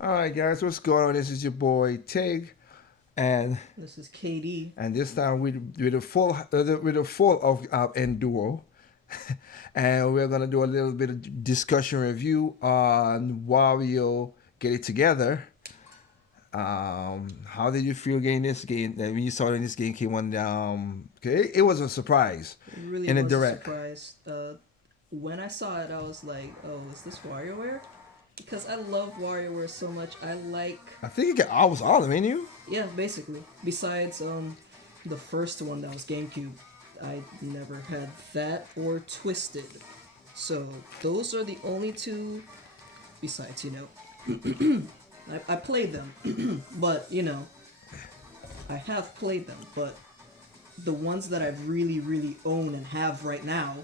All right, guys, what's going on? This is your boy Tig, and This is KD. this time with a full of Enduro, and we're gonna do a little bit of discussion review on Wario Get It Together. How did you feel getting this game? When you saw this game came on, it was a surprise It really in a was a direct. surprise. When I saw it, I was like, "Oh, is this WarioWare?" Because I love WarioWare so much. I like, I think it got almost all of them, ain't you? yeah, basically. Besides the first one that was GameCube, I never had that or Twisted. So those are the only two. Besides, I played them, but I have played them, but the ones that I've really own and have right now,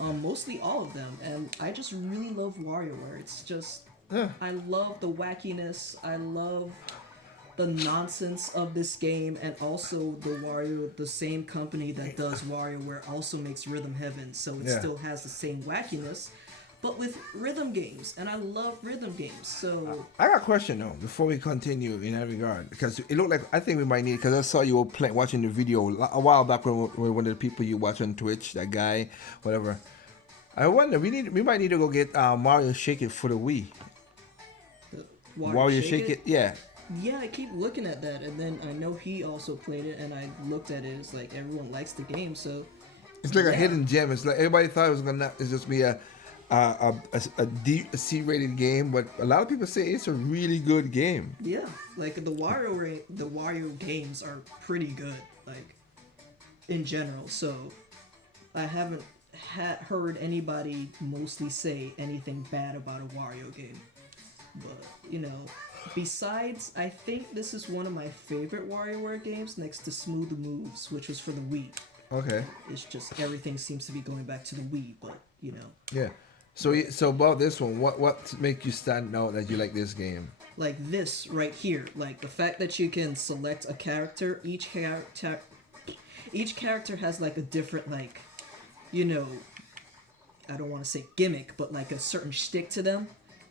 mostly all of them, and I just really love WarioWare. It's just Yeah. I love the wackiness. I love the nonsense of this game, and also the same company that does WarioWare also makes Rhythm Heaven, so it Yeah. still has the same wackiness, but with rhythm games, and I love rhythm games. So I got a question though before we continue in that regard because it looked like I think we might need because I saw you were watching the video a while back when one of the people you watch on Twitch, that guy, whatever. I wonder we might need to go get Mario Shake It for the Wii. the Wario Mario Shake Shake It. It, yeah. Yeah, I keep looking at that, and then I know he also played it, and I looked at it. It's like everyone likes the game, so It's like a yeah, hidden gem. It's like everybody thought it was gonna it's just be a C-rated game, but a lot of people say it's a really good game. yeah. Like the Wario games are pretty good, like in general. So I haven't heard anybody mostly say anything bad about a Wario game. But besides, I think this is one of my favorite WarioWare games next to Smooth Moves, which was for the Wii. Okay, It's just everything seems to be going back to the Wii, but yeah. So so about this one, what make you stand out that you like this game? like this right here, like the fact that you can select a character, each character has like a different, like, you know, I don't want to say gimmick, but like a certain shtick to them.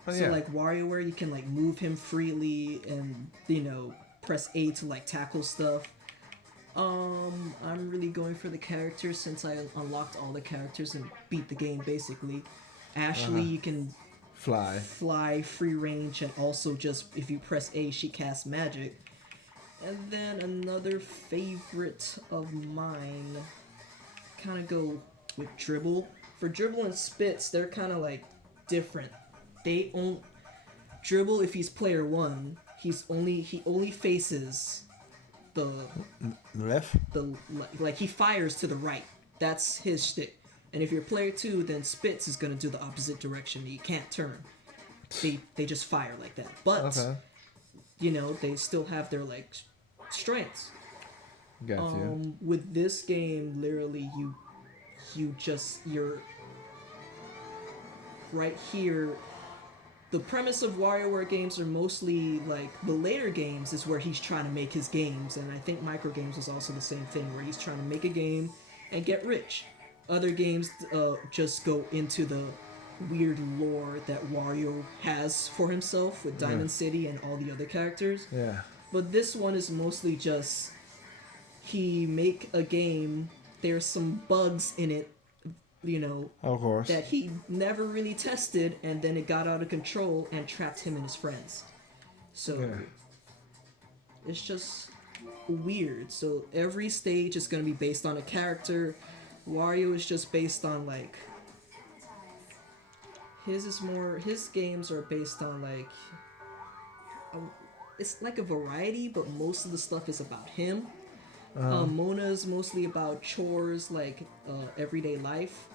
Oh So yeah. like WarioWare, you can like move him freely and press A to like tackle stuff. I'm really going for the characters since I unlocked all the characters and beat the game basically. Ashley, Uh-huh. you can Fly. fly, free range, and also just if you press A, she casts magic. And then another favorite of mine, kind of go with Dribble. For Dribble and Spitz, they're kind of like different. They own Dribble. If he's player one, he only faces the Left. the like he fires to the right. That's his shtick. And if you're player two, then Spitz is gonna do the opposite direction. You can't turn. They just fire like that. But Okay. they still have their like strengths. Got you. With this game, literally, you're right here. The premise of WarioWare games are mostly like the later games is where he's trying to make his games, and I think micro games is also the same thing where he's trying to make a game and get rich. Other games just go into the weird lore that Wario has for himself with Yeah. Diamond City and all the other characters. Yeah. But this one is mostly just he make a game. There's some bugs in it, Of course. that he never really tested, and then it got out of control and trapped him and his friends. So Yeah. it's just weird. So every stage is going to be based on a character. Wario is just based on like his games are based on like it's like a variety, but most of the stuff is about him. Mona is mostly about chores, like everyday life.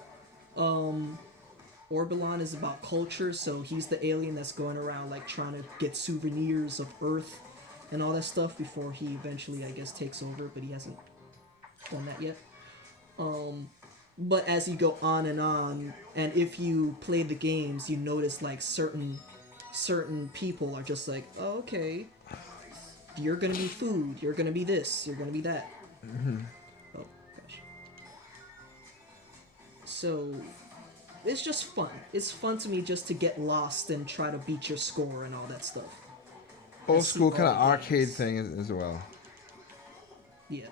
Orbulon is about culture, so he's the alien that's going around like trying to get souvenirs of Earth and all that stuff before he eventually, I guess, takes over, but he hasn't done that yet. But as you go on, and if you play the games, you notice like certain people are just like, oh, okay, you're gonna be food, you're gonna be this, you're gonna be that. Oh gosh. So it's just fun. It's fun to me just to get lost and try to beat your score and all that stuff. Old see school all kind of the arcade games. thing as well. Yeah.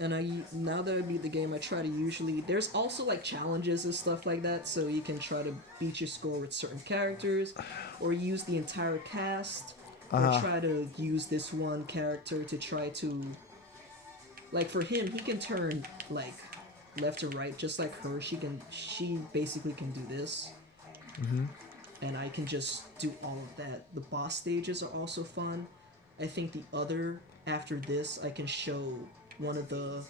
And now that I beat the game, I try to usually there's also like challenges and stuff like that, so you can try to beat your score with certain characters, or use the entire cast, or try to use this one character to try to like for him, he can turn like left to right just like her. She basically can do this. And I can just do all of that. The boss stages are also fun. I think after this, I can show one of the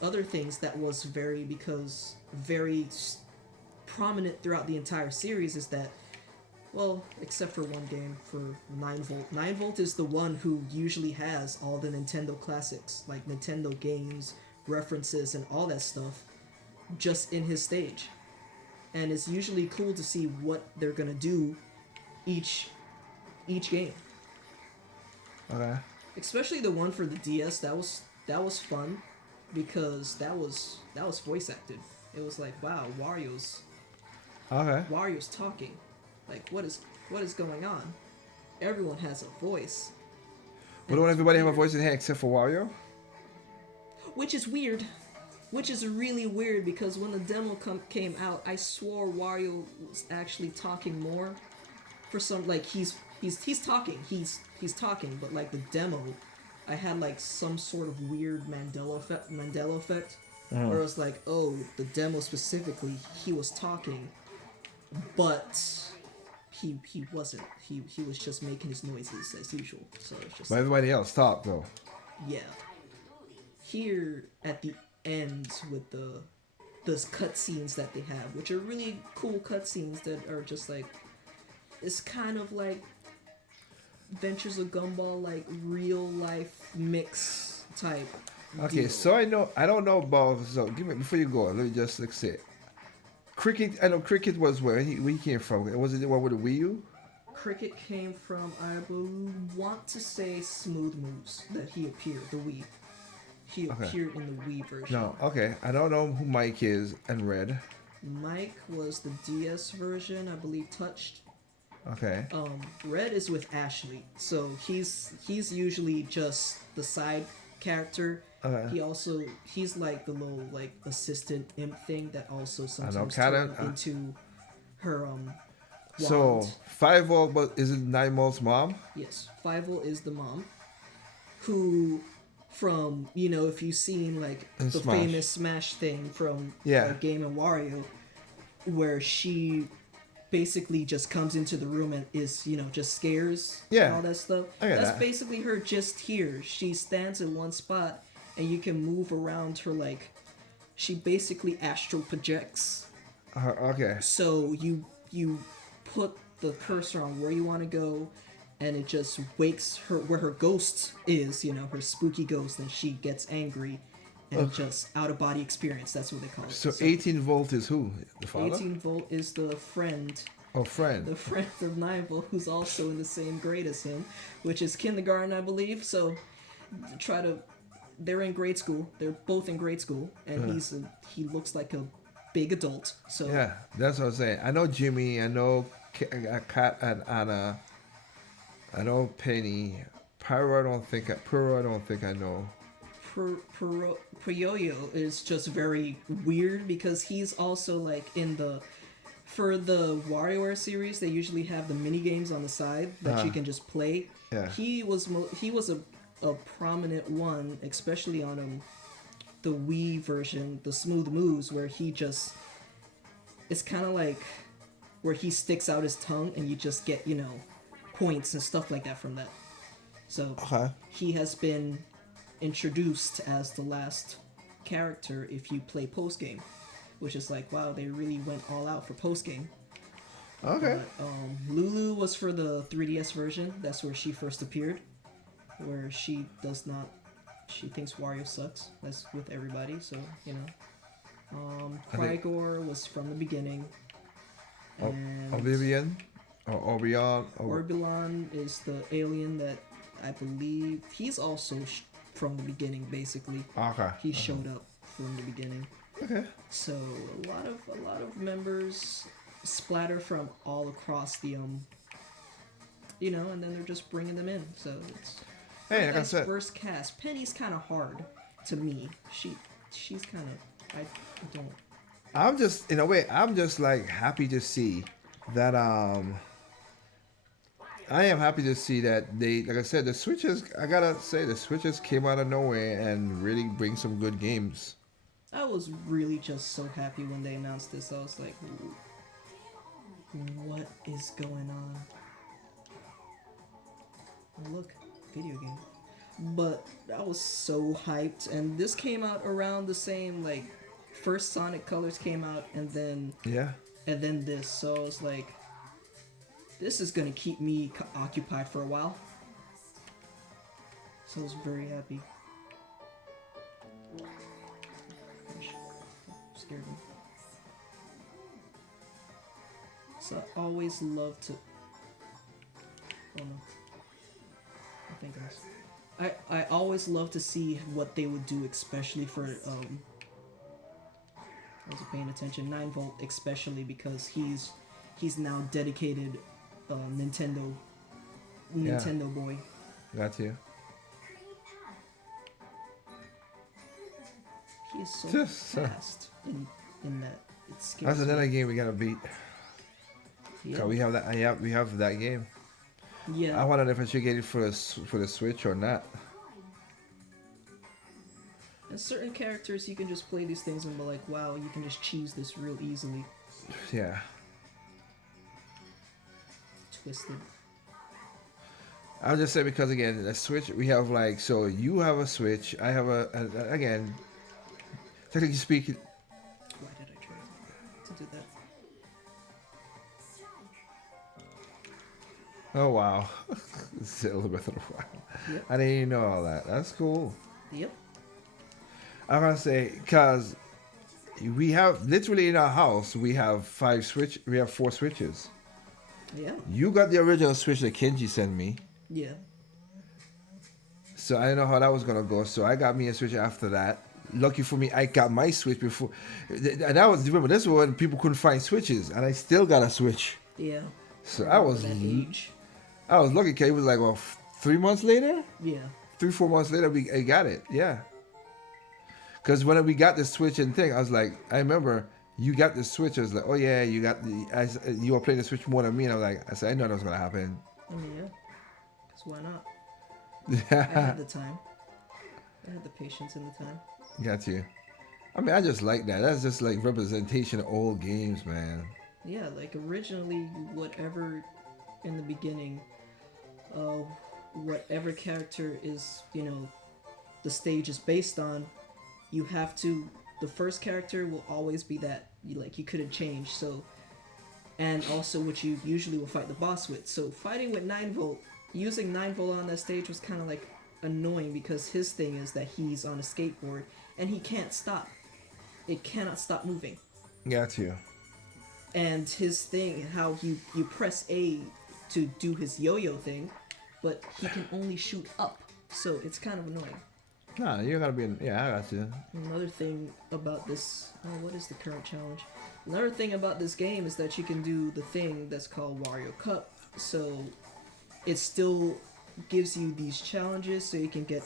other things that was very prominent throughout the entire series is that, well, except for one game, for 9-Volt. 9-Volt is the one who usually has all the Nintendo classics, like Nintendo games, references, and all that stuff, just in his stage. And it's usually cool to see what they're gonna do each game. Okay. Especially the one for the DS, that was fun because that was voice acted. It was like, wow, Wario's talking. Like what is going on? Everyone has a voice. But don't everybody have a voice in here except for Wario? Which is weird. Which is really weird because when the demo came out, I swore Wario was actually talking more. For some, like he's talking, he's talking, but like the demo, I had like some sort of weird Mandela effect, where it was like, oh, the demo specifically, he was talking, but he wasn't. He was just making his noises as usual. So it's just. But everybody else talked though. Yeah. Here at the end with those cutscenes that they have, which are really cool cutscenes that are just like, it's kind of like Adventures of Gumball, like real life mix type. Okay, deal. so I don't know about, so give me, before you go, let me just like say, Cricket, I know Cricket was where he came from. Was it the one with the Wii U? Cricket came from, I want to say Smooth Moves, that he appeared, the Wii. He appeared in the Wii version. No, okay. I don't know who Mike is and Red. Mike was the DS version, I believe, touched. Okay. Red is with Ashley, so he's usually just the side character. He's like the little like assistant imp thing that also sometimes turns into her wand. So 5-Volt, but is it 9-Volt's mom? Yes, 5-Volt is the mom, who from if you've seen like the Smash. famous Smash thing from Game and Wario, where she basically just comes into the room and is just scares and all that stuff. That's basically her just here. She stands in one spot and you can move around her, like she basically astral projects. Okay. So you put the cursor on where you want to go, and it just wakes her where her ghost is, her spooky ghost, and she gets angry and just out of body experience. That's what they call it. So 18-Volt is who? The father? 18-Volt is the friend. Oh, friend. The friend of 9-Volt, who's also in the same grade as him, which is kindergarten, I believe. So they're in grade school. They're both in grade school, and he looks like a big adult. So yeah, that's what I'm saying. I know Jimmy. I know Kat and Anna. I know Penny. Pyro, I don't think I know. Puyoyo is just very weird because he's also like for the WarioWare series, they usually have the mini games on the side that you can just play. Yeah. He was a prominent one, especially on the Wii version, the Smooth Moves, where it's kind of like where he sticks out his tongue and you just get points and stuff like that from that. So he has been introduced as the last character if you play post game, which is like, wow, they really went all out for post game. Okay. But, Lulu was for the 3DS version. That's where she first appeared, where she thinks Wario sucks. That's with everybody, so Krygor was from the beginning. And Oblivion? Or Orion? Orbulon is the alien that I believe he's also from the beginning, basically. Okay. He showed up from the beginning. Okay. So a lot of members splatter from all across the and then they're just bringing them in. So it's Hey, a like I nice said, diverse cast. Penny's kind of hard to me. She's kind of I don't. I'm just in a way, I'm just like happy to see that I am happy to see that they, like I said, the switches. I gotta say, the switches came out of nowhere and really bring some good games. I was really just so happy when they announced this. I was like, what is going on? Oh, look, video game. But I was so hyped, and this came out around the same like first Sonic Colors came out, Yeah. and then this. So I was like, this is gonna keep me occupied for a while. So I was very happy. Scared me. So I always love to. Oh no. I think I always love to see what they would do, especially for I wasn't paying attention. 9-Volt, especially because he's now dedicated Nintendo boy. Got you. He is so Just, fast in that. It scares That's another me. game we gotta beat. Yeah. 'Cause we have that. Yeah, we have that game. Yeah. I wonder if I should get it for the Switch or not. And certain characters, you can just play these things and be like, wow, you can just choose this real easily. Yeah. Twisted. I'll just say because again, the Switch we have like so you have a Switch, I have again. Technically speaking, Why did I try to do that? oh wow, Zelda Breath of the Wild. Yep. I didn't even know all that. That's cool. Yep. I'm gonna say because we have literally in our house we have 4 switches. Yeah. You got the original Switch that Kenji sent me, Yeah. so I didn't know how that was gonna go. So I got me a Switch after that. Lucky for me, I got my Switch before, and that was remember this was when people couldn't find Switches, and I still got a Switch. Yeah. So I was that age. I was lucky. 'Cause it was like 3 months later, Yeah. 3-4 months later, I got it. Yeah. Because when we got the Switch and thing, I was like, I remember you got the Switch. I was like, oh yeah, you got you were playing the Switch more than me, and I said, I know that was gonna happen. I mean, yeah. Because why not? I had the time. I had the patience and the time. Got you. I mean, I just like that. That's just like representation of old games, man. Yeah, like originally, whatever in the beginning, whatever character is, the stage is based on, you have to. The first character will always be that you couldn't change. So, and also what you usually will fight the boss with. So fighting with 9-Volt, using 9-Volt on that stage was kind of like annoying because his thing is that he's on a skateboard and he can't stop. It cannot stop moving. Got you. And his thing, how you press A to do his yo-yo thing, but he can only shoot up. So it's kind of annoying. Nah, you gotta be. Yeah, I got you. Another thing about this, what is the current challenge? Another thing about this game is that you can do the thing that's called Wario Cup. So it still gives you these challenges, so you can get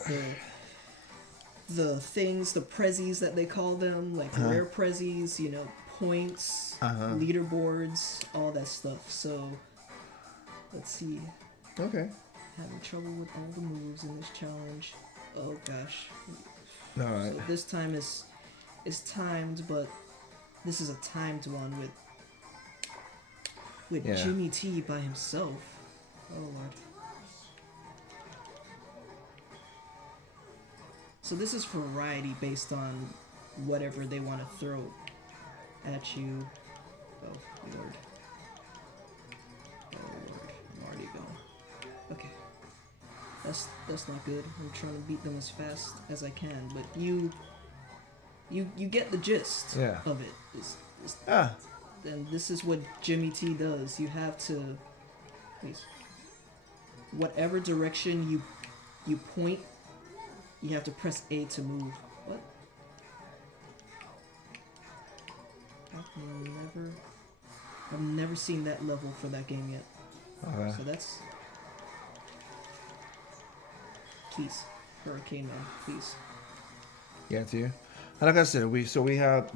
the things, the prezzies that they call them, like rare prezzies, points, leaderboards, all that stuff. So let's see. Okay. Having trouble with all the moves in this challenge. Oh gosh. All right. So this time is timed, but this is a timed one with Jimmy T by himself. Oh lord. So this is variety based on whatever they want to throw at you. Oh lord. Oh lord. I'm already going. Okay. That's not good. I'm trying to beat them as fast as I can, but you get the gist of it. And this is what Jimmy T does. You have to, please, whatever direction you point, you have to press A to move. What? I've never seen that level for that game yet. Okay. So that's please, Hurricane Man, please. Yeah, to you. And like I said, we had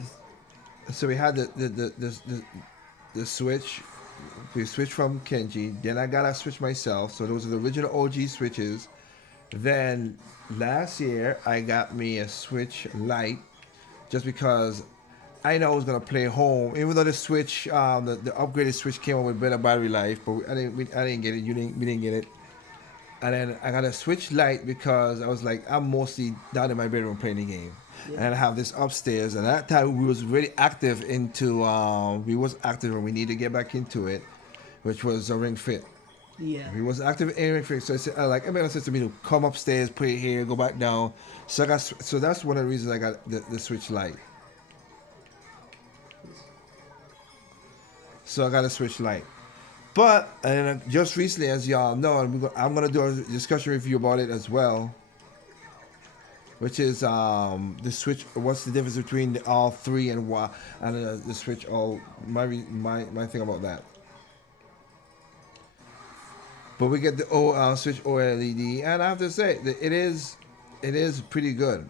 the Switch. We switched from Kenji. Then I got a Switch myself. So those are the original OG Switches. Then last year I got me a Switch Lite, just because I know I was gonna play home. Even though the Switch, the upgraded Switch came with better battery life, but I didn't get it. We didn't get it. And then I got a Switch Lite because I was like, I'm mostly down in my bedroom playing the game. Yeah. And I have this upstairs. And at that time, we was really active into, we was active and we need to get back into it, which was a Ring Fit. Yeah. We was active in Ring Fit. So I said, I said to me to come upstairs, play here, go back down. So so that's one of the reasons I got the Switch Lite. So I got a Switch Lite. But and just recently, as y'all know, I'm gonna do a discussion review about it as well, which is the Switch. What's the difference between the all three and why and the Switch? All my thing about that. But we get the Switch OLED, and I have to say that it is pretty good.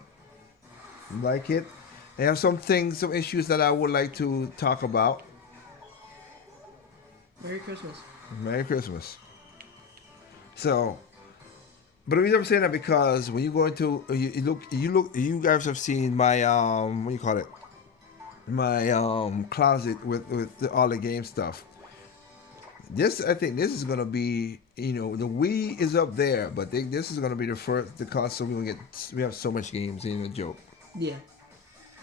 Like it. They have some issues that I would like to talk about. Merry Christmas. Merry Christmas. So, but the reason I'm saying that because when you go into you guys have seen my what do you call it? My closet with all the game stuff. I think this is gonna be, the Wii is up there, but this is gonna be the console we have so much games, a joke. Yeah.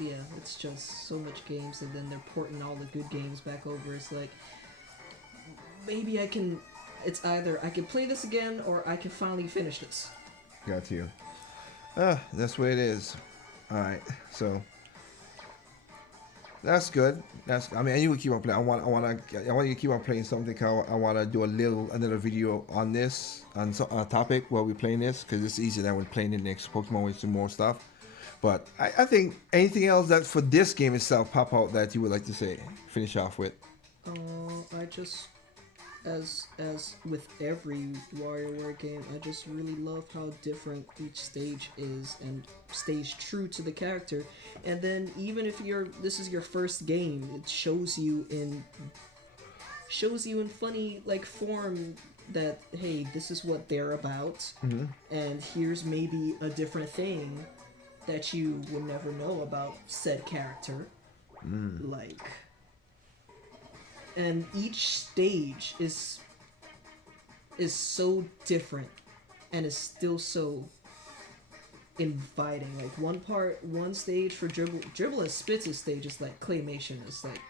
Yeah, it's just so much games, and then they're porting all the good games back over. It's like, maybe it's either I can play this again or I can finally finish this. Got you. That's what it is. All right, so that's good. And you will keep on playing. I want you to keep on playing something. I want to do another video on this on a topic while we're playing this, because it's easier than when playing the next Pokemon with some more stuff. But I think anything else that for this game itself pop out that you would like to say, finish off with. I just, as with every WarioWare game, I just really love how different each stage is and stays true to the character. And then even if this is your first game, it shows you in funny form that, hey, this is what they're about, and here's maybe a different thing that you will never know about said character. And each stage is so different and is still so inviting. Like one stage for Dribble and Spits' stage is like claymation. It's like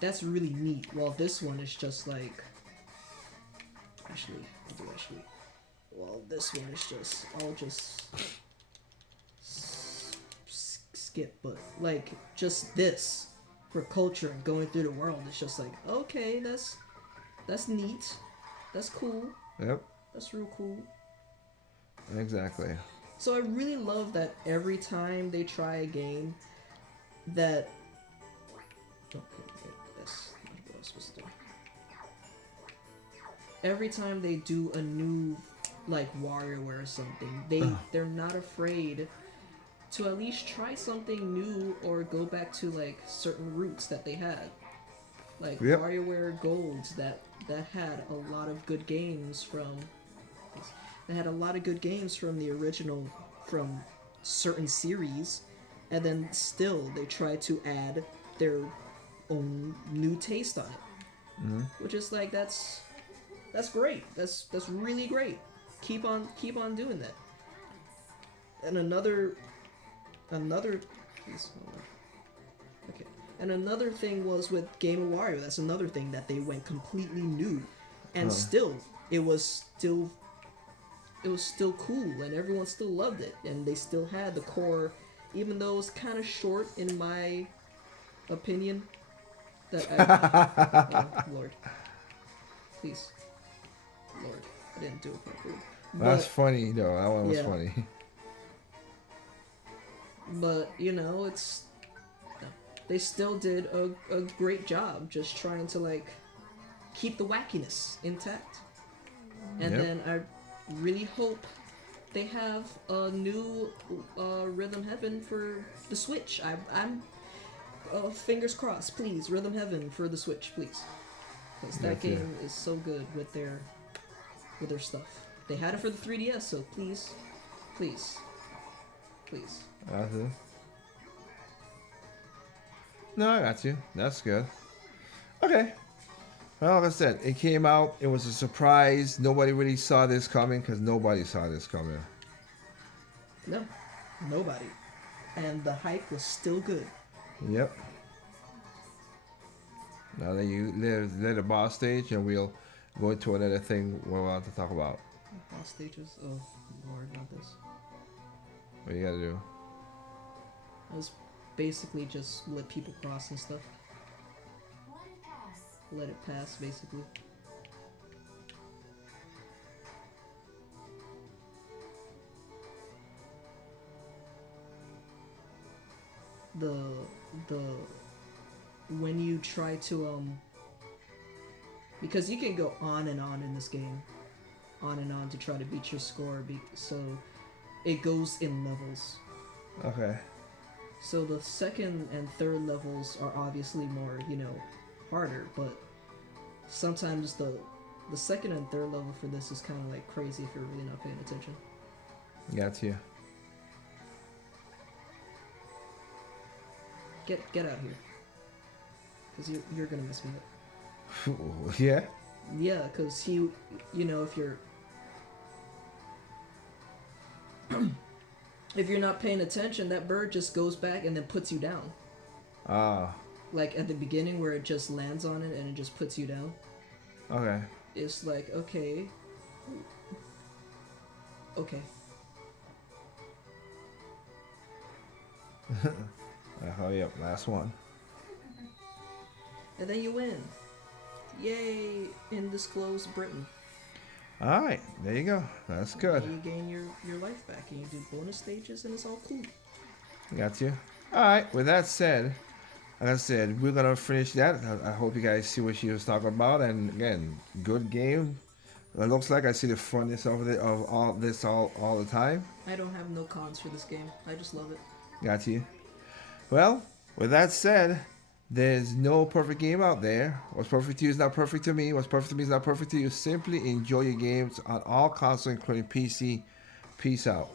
that's really neat. While this one is just like well, this one is just skip, but like just this for culture and going through the world, it's just like, okay, that's neat, that's cool. Yep. That's real cool. Exactly. So I really love that every time they try a game that that's not what I was supposed to do. Every time they do a new WarioWare or something, they're not afraid to at least try something new or go back to certain roots that they had. Yep. WarioWare Gold that had a lot of good games from the original, from certain series, and then still they try to add their own new taste on it. Which is that's great. That's really great. Keep on doing that. And another thing was with Game of Wario. That's another thing that they went completely new, and still it was still cool, and everyone still loved it, and they still had the core, even though it was kind of short in my opinion. Oh, Lord, please, Lord, I didn't do it properly. That's funny though. That one was funny. But it's they still did a great job just trying to like keep the wackiness intact. And Yep. then I really hope they have a new Rhythm Heaven for the Switch. I'm fingers crossed, please. Rhythm Heaven for the Switch, please. Because that Yeah, too. game is so good with their stuff. They had it for the 3DS, so please, please, please. That's it. No, I got you. That's good. Okay. Well, like I said, it came out. It was a surprise. Nobody really saw this coming because nobody saw this coming. No, nobody. And the hype was still good. Yep. Now that you let the boss stage, and we'll go into another thing we want to talk about. Boss stages. Oh Lord, not this. What you gotta do? It was basically just let people cross and stuff. Let it pass, basically. The when you try to because you can go on and on in this game, on and on to try to beat your score. So it goes in levels. Okay. So the second and third levels are obviously more, harder, but sometimes the second and third level for this is kind of like crazy if you're really not paying attention. Got you. Get out here, because you're gonna mess me up. Yeah. Yeah, because if you're if you're not paying attention, that bird just goes back and then puts you down. Ah. Like at the beginning where it just lands on it and it just puts you down. Okay. It's like, okay. Hurry up. Last one. And then you win. Yay! Indisclosed Britain. All right. There you go. That's good. And you gain your life back and you do bonus stages and it's all cool. Got you. All right. With that said, like I said, we're gonna finish that. I hope you guys see what she was talking about. And again, good game. It looks like I see the funness of all this all the time. I don't have no cons for this game. I just love it. Got you. Well, with that said, there's no perfect game out there. What's perfect to you is not perfect to me. What's perfect to me is not perfect to you. Simply enjoy your games on all consoles, including PC. Peace out.